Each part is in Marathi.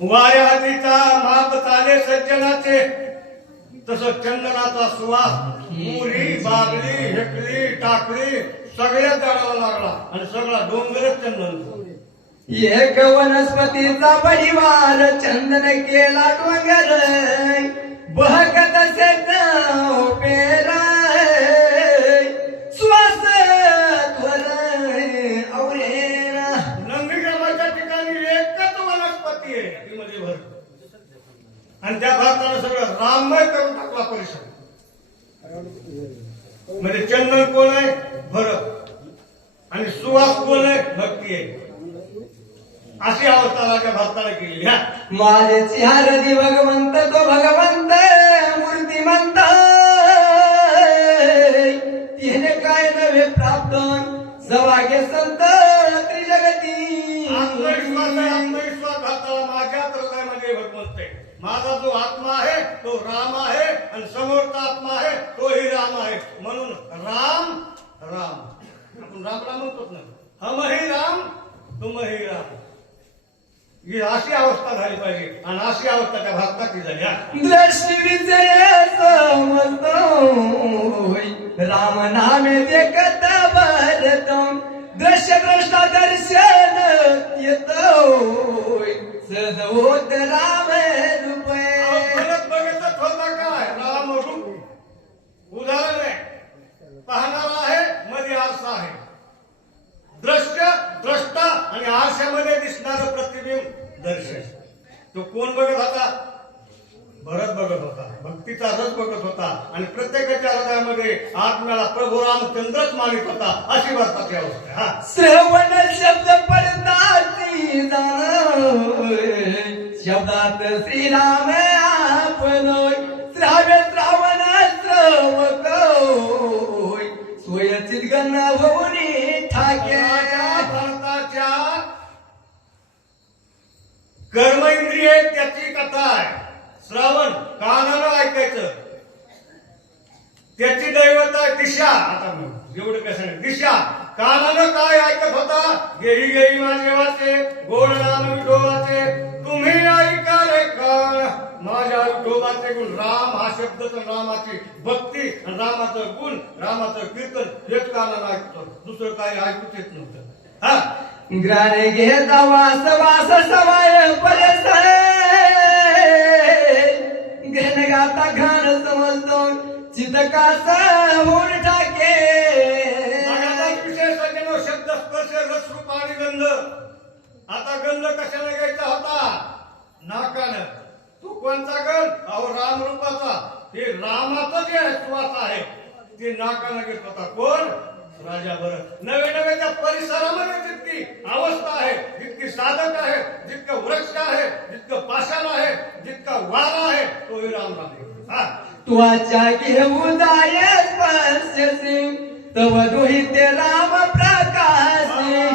वाऱ्या हातीचा माप चाले सज्जनाचे. तस चंदनाचा सुवास मुरी बागली हेकली टाकली सगळ्या जाणावा लागला. आणि सगळा डोंगरच चंदन. एक वनस्पतीचा परिवार चंदन केला डोंगर. बहकत शेत पेरा आणि त्या भारतानं सगळं राममय करून टाकला परिसर म्हणजे चंदन कोण आहे? भरत. आणि सुवास कोण आहे? भक्ती आहे अशी अवस्था राजा भारताला केली हा माझे चिहारदी भगवंत तो भगवंत मूर्तिमंत तिने काय नव्हे प्राप्त जवागे संत त्रिजगती. आत्मविश्वास आहे आत्मविश्वास भारताला आहे. माझा जो आत्मा आहे तो राम आहे आणि समोरचा आत्मा आहे तोही राम आहे. म्हणून राम राम. आपण राम राम म्हणतोच ना. हमही राम तुमही राम. ही अशी अवस्था झाली पाहिजे. आणि अशी अवस्था त्या भारताची झाली हा. दृष्टी विजय राम नामे देखत भरत दृश्य दृष्टा दर्शन येतो सजवोत राम अहो, रूपे परत बघतच होता काय राम रूप उदाहरण आहे पाहणारा आहे मध्ये आरसा आहे द्रष्ट द्रष्टा आणि आरशामध्ये दिसणारं प्रतिबिंब दर्शन. तो कोण बघत होता? भरत बघत होता. भक्तीचा रस बघत होता. आणि प्रत्येकाच्या हृदयामध्ये आत्म्याला प्रभू रामचंद्रच मानित होता अशी भारताची अवस्था हा. श्रवण शब्द कानानं काय ऐकत होता? गेही गेही माझे वाचे गोड नाम विठोबाचे. तुम्ही ऐकाले का कान. माझ्या विठोबाचे गुण राम हा शब्द रामाची भक्ती रामाचं गुण रामाचं कीर्तन हेच कानानं ऐकतो. दुसरं काय ऐकूच येत नव्हतं. हा? ग्राने घेता वास वास सवाय परस घेण गाता घाण समजतो. चितकास आता गंध कशाला घ्यायचा होता? नाकानं. तो कोणता गंध अहो राम रूपाचा. हे रामाचं जे श्वास आहे ते नाकानं घेत होता कोण? राजा भरत नवे नवे त्या परिसरामध्ये जितकी अवस्था आहे जितकी साधक आहे जितकं वृक्ष आहे जितकं पाषाण आहे जितका वारा आहे तोही राम राम घेऊदाय स्पर्शसी तव दुहिते राम प्रकाशी.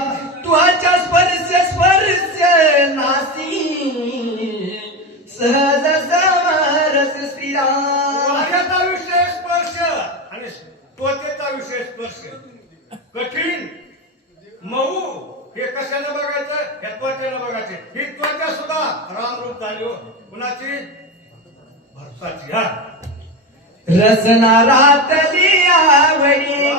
तुझ्या स्पर्श स्पर्श नासी सहज समरस श्रीराम वाऱ्याचा विषय स्पर्श आणि त्वचेचा विषय स्पर्श. कठीण. मऊ. हे कशाने बघायचं? या त्वचेनं बघायचे. ही त्वचा सुद्धा रामरूप झाली हो. कुणाची? भरताची हा. रसना रातली आवडी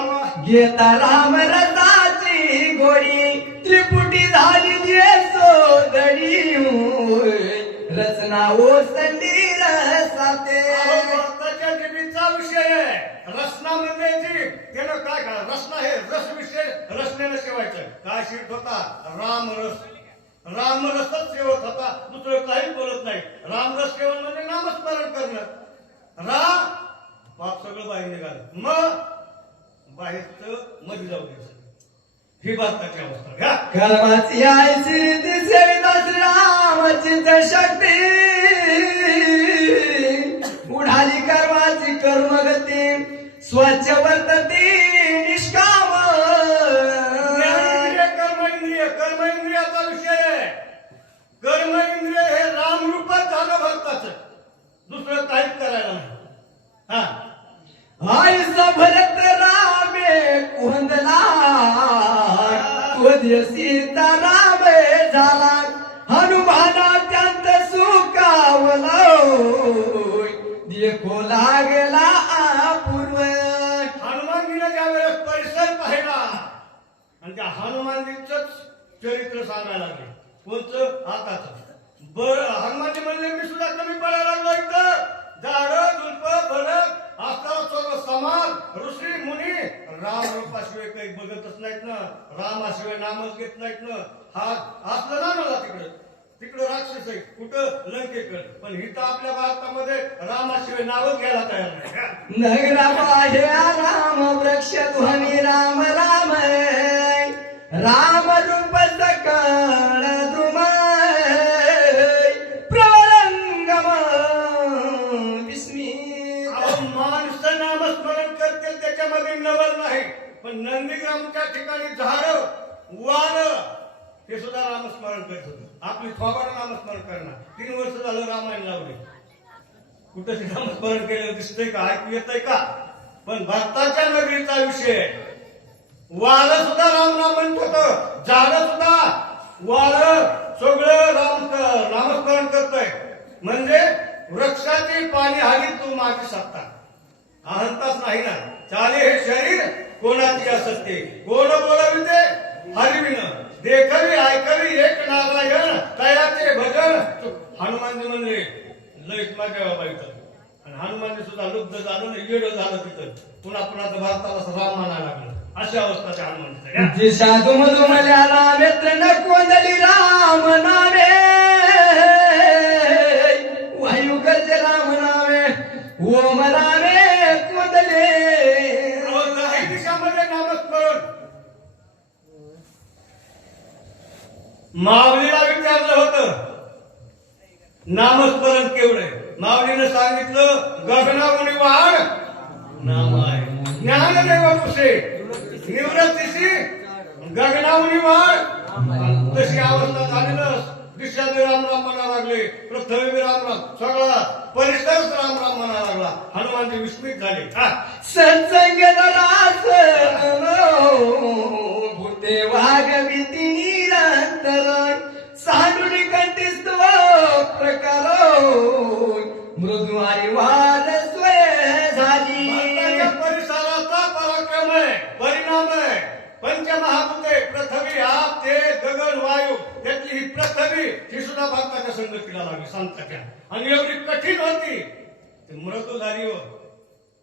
घेता राम रसाची गोडी त्रिपुटी झाली रचना सोदडी होय. रसाते अहो, विषय आहे. रसना म्हणजे जीभ त्यानं काय करा रसना हे रस विषय रचनेनं शेवायचं काय शिरत होता? राम रामरसच शेवत होता. दुसरं काही बोलत नाही. राम रस म्हणजे नामस्मरण करणं. राम बाप सगळं बाहेर निघालं. मग बाहेरचं मध्ये जाऊ द्यायचं. ही भारताची अवस्था घ्या कर्माची आई सिद्धी शक्ती उडाली कर्माची कर्मगती स्वच्छ वर्तती निष्काम कर्मेंद्रिय कर्मेंद्रियाचा विषय आहे कर्मेंद्रिय हे रामरूपच झालं भक्ताच दुसरं काहीच करायला नाही. हा. आईचा भरत रामे कुंदला तुझ सीताराम झाला. हनुमाना त्यांत सुकावला देखो लागला अपूर्व. हनुमानजीला ज्यावेळेस परिसर पाहिला आणि त्या हनुमानजीच चरित्र सांगायला लागले. कोणतं आताच. बर हनुमानजी म्हणजे मी सुद्धा कमी पडायला लागलो इथं. झाड झुलप भडक असताना सर्व समान ऋषी मुनी राम रूपाशिवाय काही बघतच नाहीत ना. रामाशिवाय नामच घेत नाहीत ना. हा असलं ना मला तिकडं. तिकडं राक्षस आहे. कुठं? लंकेकड. पण हिथं आपल्या भारतामध्ये रामाशिवाय नावच घ्यायला तयार नाही. रामाशिवाय आपली थोबाडं नामस्मरण करणार तीन वर्ष झालं रामायण लावले कुठं नामस्मरण केलेलं दिसतंय का? ऐकू येतंय का? पण भक्ताच्या नगरीचा विषय. वाल सुद्धा राम राम म्हणत होत झाड सुद्धा वाल सगळं राम नामस्मरण करतय. म्हणजे वृक्षाची पाणी हवी तू माझी सत्ता. अहंताच नाही ना. चाले हे शरीर कोणाची असते कोण बोलाविते हरविन देखवी ऐकवी एक नारायण तयाचे भजन. हनुमानजी म्हणले लईच माझ्या बाबा इथं. आणि हनुमानजी सुद्धा लुब्ध झालं ना येड झालं तिथं. पुन्हा पुन्हा भारताला राम म्हणायला लागलं. अशी अवस्था त्या हनुमानजीची दिशा तुम रामेत्र न कोंदली राम नावे. वायू करते राम नामे ओम माऊलीला विचारलं होतं. नामस्मरण केवढे माऊलीनं सांगितलं गगनामुनी वाढ नाम आहे ज्ञान देव पुसे निवृत्तीशी गगनामुनी वाढ तशी अवस्था झाली ना दिशा राम राम म्हणा लागले. पृथ्वी बी राम राम सगळा परिसरच राम राम म्हणा लागला. हनुमानजी विस्मित झाले. हा. सत्संग भूते. निरंतर त्यातली ही सुद्धा भारताच्या संगतीला लागली संताच्या आणि एवढी कठीण होती. ते मृदू झाली हो.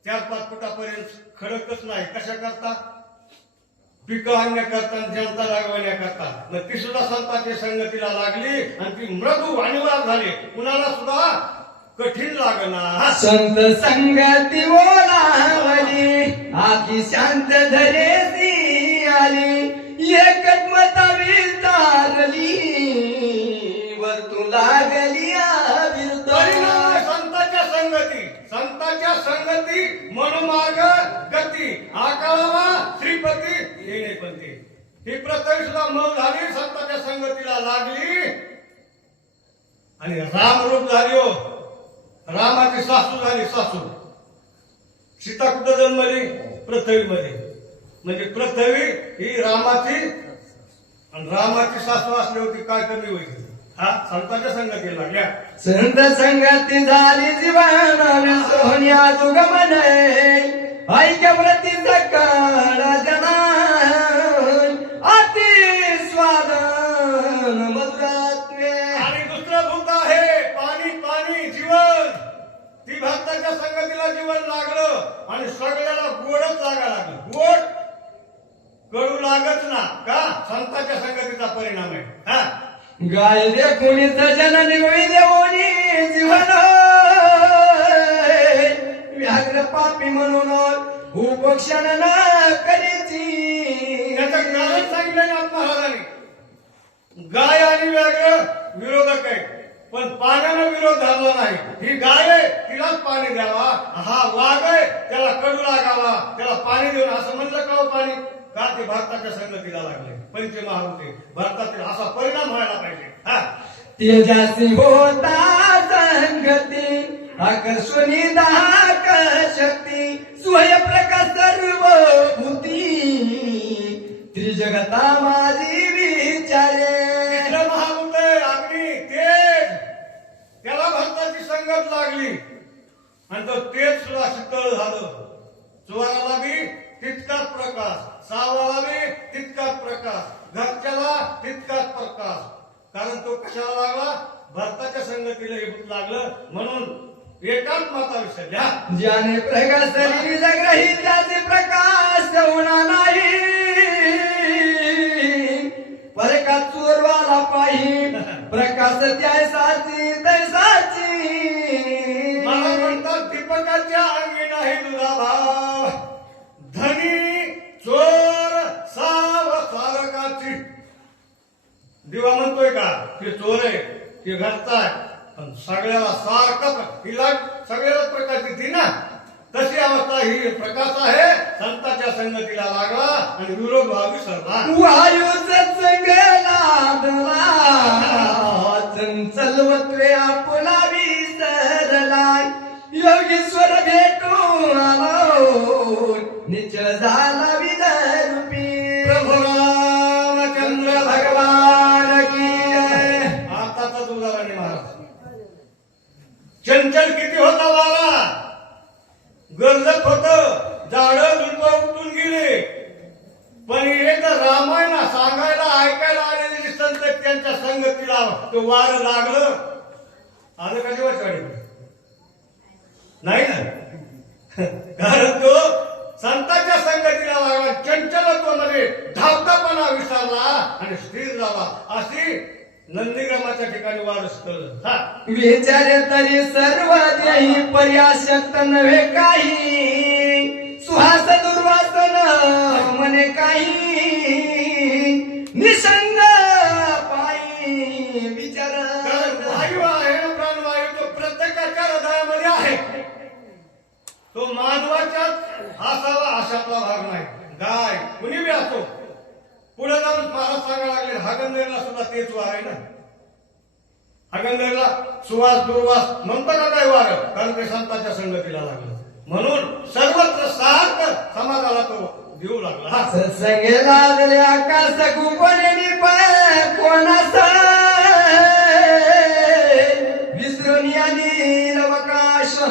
चार पाच फुटापर्यंत खडकच नाही. कशा करता? पिकं आणण्याकरता जनता लागवण्याकरता. मग ती सुद्धा संतांच्या संगतीला लागली आणि ती मृदू आणीवार झाली. कुणाला सुद्धा कठीण लागणार संत संगती ओलावली आखी शांत धरेसी आली. एक गती संगती मनोमार्ग गती. आकाळाला श्रीपती येणे पंथी ही पृथ्वी सुद्धा मग झाली संतांच्या संगतीला लागली. आणि राम रूप झाली हो. रामाची सासू झाली सासू. सीता कुठं जन्मली? पृथ्वीमध्ये म्हणजे पृथ्वी ही रामाची आणि रामाची सासू असली होती काय कमी होती हा संतांच्या संगतीला लागल्या. संत संगती झाली जीवाना सोन्या दुगमन ऐक्य प्रती सकाळ जना अति स्वादन मधुरात्मे आणि दुसरं भूत आहे पाणी पाणी जीवन. ती भक्ताच्या संगतीला जीवन लागलं आणि सगळ्याला गोडच लागा लागलं. गोड कडू लागत ना. का? संताच्या संगतीचा परिणाम आहे. हा. गाय देखुनी सजन निगवी उपक्षण न करीची त्याचं कारण सांगितलं ना महाराजांनी गाय आणि व्याघ्र विरोधक आहे पण विरोध झाला नाही. ही गाय आहे तिलाच पाणी द्यावा. हा वाघ आहे त्याला कडू लागावा. त्याला पाणी देऊन असं म्हणलं का हो पाणी? का ते भारताच्या संगतीला लागले? पंचमहाभूते भारतातील असा परिणाम व्हायला पाहिजे. हा. तेजासी होता संगती आकर्षणी शक्ती स्वयंप्रकाश सर्व भूती त्रिजगता माझी विचारे. तिसरं अग्नी तेज त्याला भक्ताची संगत लागली. आणि तो तेज सुद्धा शीतळ झालं. चोराला बी तितकाच प्रकाश सावाला बी तितकाच प्रकाश घरच्याला तितकाच प्रकाश. कारण तो कशाला लागला? भक्ताच्या संगतीला लागलं. म्हणून एकात्माचा विषय घ्या ज्याने प्रकाशली जगही त्याचे प्रकाश होणार नाही. परका चोरवाला पाही प्रकाश त्यासाची तैसाची मला म्हणतात दीपकाच्या अंगी नाही तुझा भाव. धनी चोर साव सारकाची. दिवा म्हणतोय का? ते चोर आहे ते घरचा आहे. पण सगळ्याला सारखा प्र- हिला सगळ्यालाच प्रकाश देते ना. तशी अवस्था ही प्रकाश आहे. संताच्या संगतीला लागला आणि विरोध व्हावी विसरला. वायूच आपला विसरला योगेश्वर भेट नाही ना? कारण तो संतांच्या संगतीला लागला चंचलत्वामध्ये धावतापणा विसरला आणि स्थिर झाला अशी नंदीग्रामाच्या ठिकाणी वारस कळलं. विचारे तरी सर्व देही पर्याशक्त नव्हे काही. सुहास दुर्वासन मने काही. निसंग पायी विचार कारण वायू आहे ना प्राणवायू तो प्रत्येकाच्या हृदयामध्ये आहे तो मानवाच्याच असावा अशातला भाग नाही गाय कुणी बी असो पुढे जाऊन महाराज सांगायला लागले सुद्धा तेच वार आहे ना. हागंदेरला सुवास दुर्वास म्हणतो काय वार. कारण ते संतांच्या संगतीला लागलं. म्हणून सर्वत्र सार्थ समाजाला तो देऊ लागला. हा. सत्संगे लागले आकाश कुंपणे पाय विसरून या नीरवकाश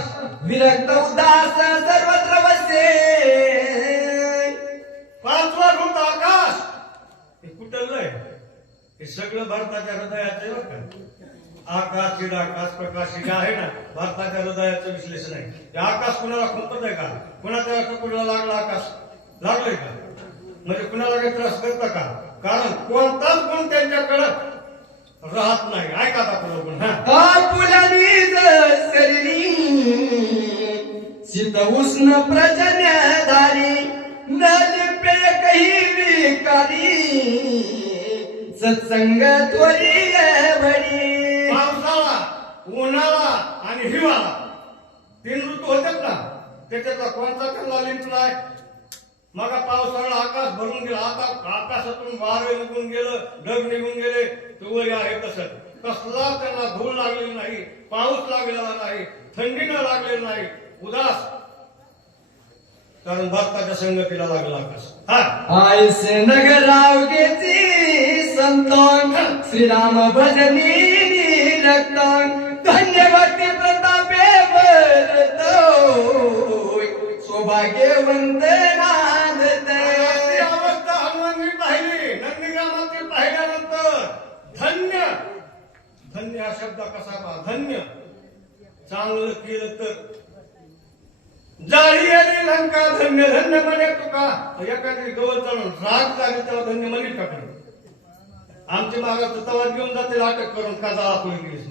विरक्त उदास सगळं भारताच्या हृदयाचं आहे बरं का? आकाश चिराकाश प्रकाश हे आहे ना? भारताच्या हृदयाचं विश्लेषण आहे. आकाश कुणाला खुंपत आहे का? कुणाच्या कुणाला लागला आकाश? लागलंय का? म्हणजे कुणाला काही त्रास करतं का? कारण कोणताच गुण त्यांच्याकडं राहत नाही. ऐका आता पुढं गुण हा. आपुलानी उष्ण प्रजा सत्संग त्वरी भरी पावसाळा उन्हाळा आणि हिवाळा. तीन ऋतू होतात ना त्याच्यातला कोणता त्यांना लिंपलाय मग पावसाळा आकाश भरून गेला. आता आकाशातून वारे निघून गेलं ढग निघून गेले. तुवरी आहे तसं. कसला त्यांना धूळ लागलेली नाही पाऊस लागलेला नाही थंडीनं लागलेली नाही. उदास. कारण भारताच्या संगतीला लागला आकाश. हा. आयसे नगराव घेती संतान श्रीराम भजनी रक्तन धन्य भक्ती प्रतापे बरतो सौभाग्यवंत नांदत अशी अवस्था हनुमाननी पाहिली नंदीग्रामातील पाहिल्यानंतर धन्य। धन्य हा शब्द कसा पहा धन्य। चांगलं केलं तर। जाळी आली लंका धन्य धन्य म्हणे तुका। एखादी गवत चढून राग झाली तेव्हा धन्य म्हणे का आमच्या भागात तवात घेऊन जातील अटक करून का जाळा कोणी गेलीस